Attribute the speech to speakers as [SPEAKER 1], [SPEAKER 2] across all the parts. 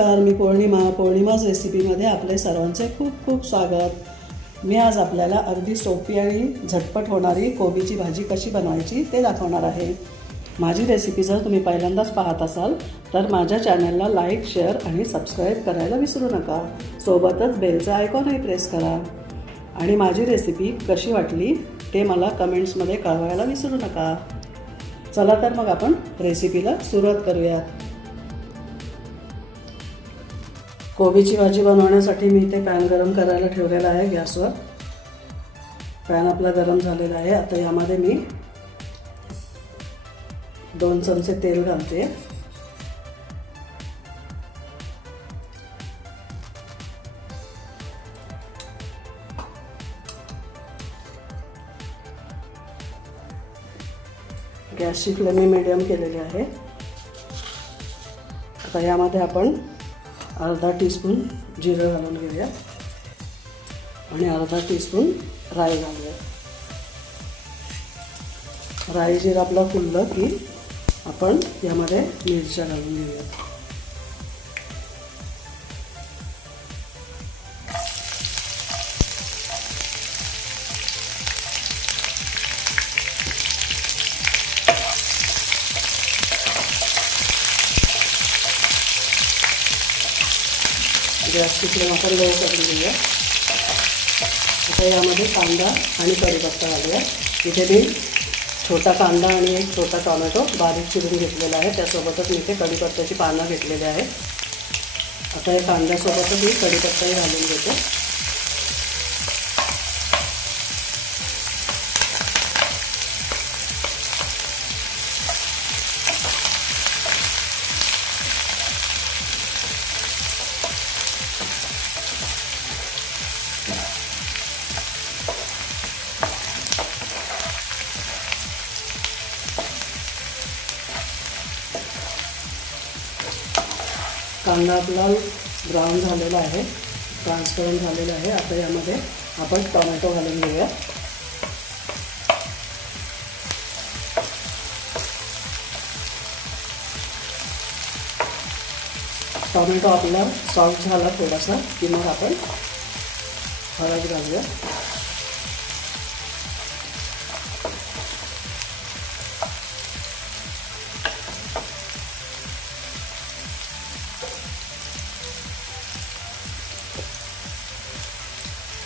[SPEAKER 1] नमस्कार मी पौर्णिमा. पौर्णिमाज रेसिपीमध्ये आपले सर्वांचे खूप खूप स्वागत. मी आज आपल्याला अगदी सोपी आणि झटपट होणारी कोबीची भाजी कशी बनवायची ते दाखवणार आहे. माझी रेसिपी जर तुम्ही पहिल्यांदाच पाहत असाल तर माझ्या चॅनलला लाईक शेअर आणि सबस्क्राईब करायला विसरू नका. सोबतच बेलचं आयकॉनही प्रेस करा. आणि माझी रेसिपी कशी वाटली ते मला कमेंट्समध्ये कळवायला विसरू नका. चला तर मग आपण रेसिपीला सुरुवात करूयात. कोबीची भाजी बनवण्यासाठी मी इथे पॅन गरम करायला ठेवलेला आहे गॅसवर. पॅन आपला गरम झालेला आहे. आता यामध्ये मी दोन चमचे तेल घालते. गॅसची फ्लेम मी मिडियम केलेली आहे. आता यामध्ये आपण अर्धा टीस्पून जिरं घालून घेऊया. आणि अर्धा टीस्पून राई घालूया. राई जिरं आपलं फुललं की आपण यामध्ये मिरच्या घालून घेऊया. गॅसची फ्लेम आपण लो करून घेऊया. आता यामध्ये कांदा आणि कढीपत्ता घालूया. इथे मी छोटा कांदा आणि एक छोटा टोमॅटो बारीक चिरून घेतलेला आहे. त्यासोबतच मी इथे कढीपत्त्याची पानं घेतलेली आहेत. आता या कांद्यासोबतच मी कढीपत्ताही घालून घेतो. कांदा आपला ब्राऊन झालेला आहे ट्रान्सपरंट झालेला आहे. आता यामध्ये आपण टोमॅटो घालून घेऊया. टोमॅटो आपला सॉफ्ट झाला थोडासा. की मग आपण हळद घालूया.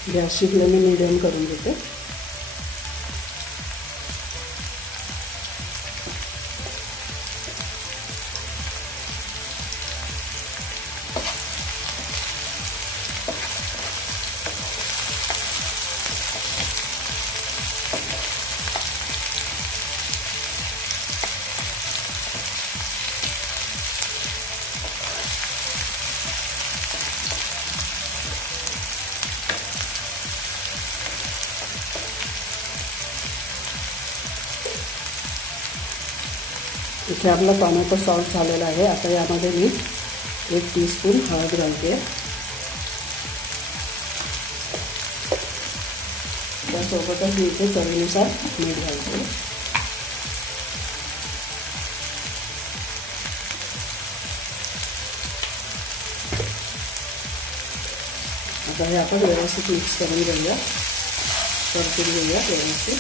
[SPEAKER 1] गॅस फ्लेम मी मिडियम करून घेते. इथे आपला टोमॅटो सॉल्ट झालेला आहे. आता यामध्ये मी एक टीस्पून हळद घालते. त्यासोबतच मी इथे चवीनुसार मीठ घालते. आता हे आपण व्यवस्थित मिक्स करून घेऊया. परतून घेऊया व्यवस्थित.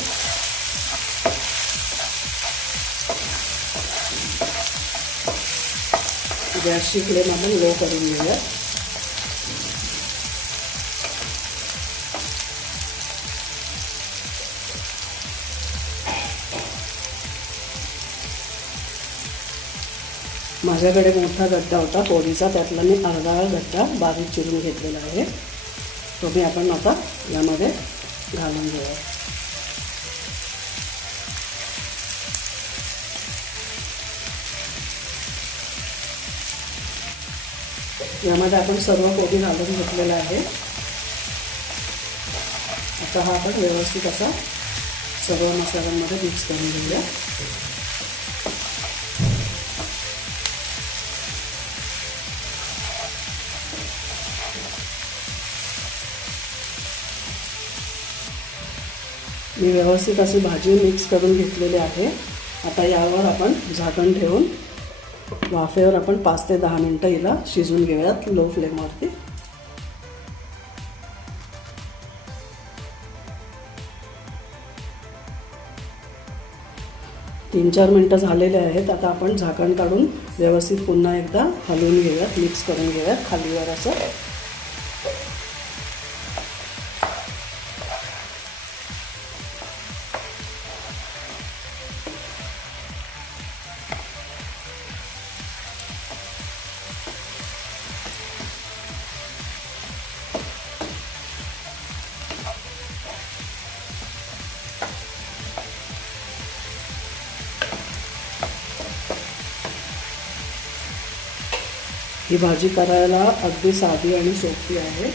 [SPEAKER 1] गॅसची फ्लेम आपण लो करून घेऊया माझ्याकडे मोठा गड्डा होता पोळीचा त्यातला मी अर्धा गड्डा बारीक चिरून घेतलेला आहे. तो मी आपण आता यामध्ये घालून घेऊया यामध्ये आपण सर्व कोबी घालून घेतलेला आता हा व्यवस्थित असा सर्व मसाल्यांमध्ये मिक्स मी व्यवस्थित अशी भाजी मिक्स आहे. आता यावर आपण झाकण वाफेवर आपण पाच ते दहा मिनटं हिला शिजून घेऊयात लो फ्लेमवरती. तीन चार मिनटं झालेले आहेत आता आपण झाकण काढून व्यवस्थित पुन्हा एकदा हलवून घेऊयात मिक्स करून घेऊयात खालीवर असं. ही भाजी करायला अगदी साधी आणि सोपी आहे.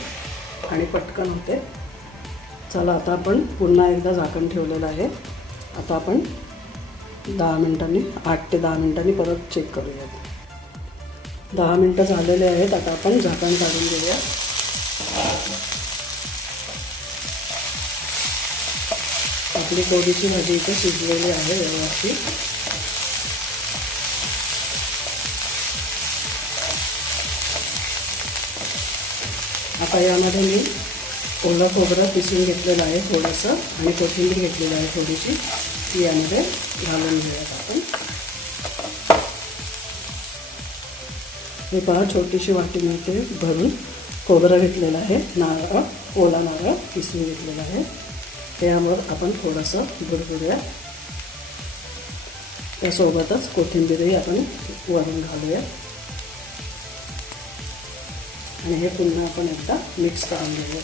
[SPEAKER 1] आणि पटकन होते. चला आता आपण पुन्हा एकदा झाकण ठेवलेलं आहे. आता आपण दहा मिनटांनी आठ ते दहा मिनटांनी परत चेक करूयात. दहा मिनटं झालेले आहेत. आता आपण झाकण काढून घेऊया. आपली कोबीची भाजी इथे शिजलेली आहे व्यवस्थित. आता यामध्ये मी ओलं खोबरं पिसून घेतलेलं आहे थोडंसं आणि कोथिंबीर घेतलेली आहे थोडीशी. ती यामध्ये घालून घेऊयात आपण. हे पहा छोटीशी वाटी मिळते भरून. खोबरं घेतलेलं आहे नारळ ओला नारळ पिसून घेतलेला आहे. त्यावर आपण थोडंसं बुडबुड्या त्यासोबतच कोथिंबीरही आपण वरून घालूया. आणि हे पुन्हा आपण एकदा मिक्स करून घेऊया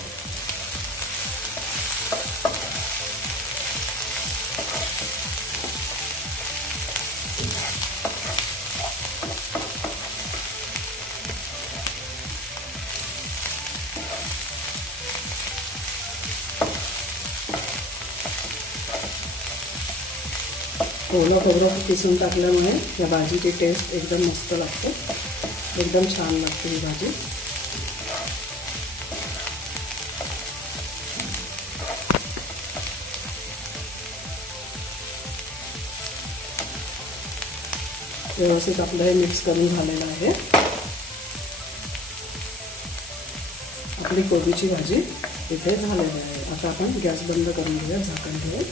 [SPEAKER 1] ओलं खोबरं किसून टाकल्यामुळे या भाजीची टेस्ट एकदम मस्त लागते. एकदम छान लागते ही भाजी. व्यवस्थित आपलं हे मिक्स करून झालेलं आहे. आपली कोबीची भाजी इथे झालेली आहे. आता आपण गॅस बंद करून घेऊया झाकण ठेवून.